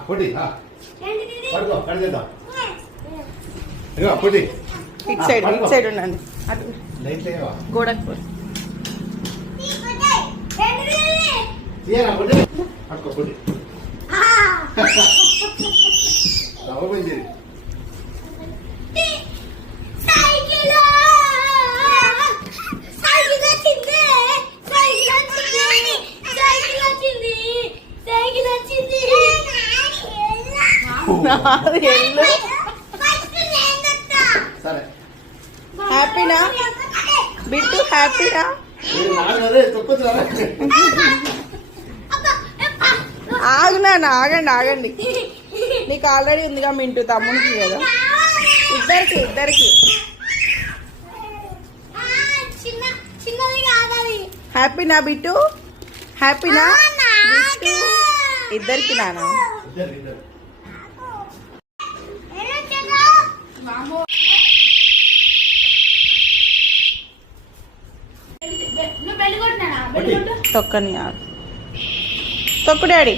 పొట్టి పడుకో కడిగేద్దాం ఇగో పొట్టి ఇటు సైడ్ ఉండండి అటు లైట్ లేవా గోడకు పోయి తీయరా పొట్టి పడుకో పొట్టి రాబోయింది సరే హ్యాపీనా బిట్టు హ్యాపీనా ఆగండి నీకు ఆల్రెడీ ఉందిగా మింటూ తమ్మునికి కదా ఇద్దరికి హ్యాపీనా బిట్టు హ్యాపీనా బిట్టు ఇద్దరికి నానా తొక్కని తొక్కు డాడీ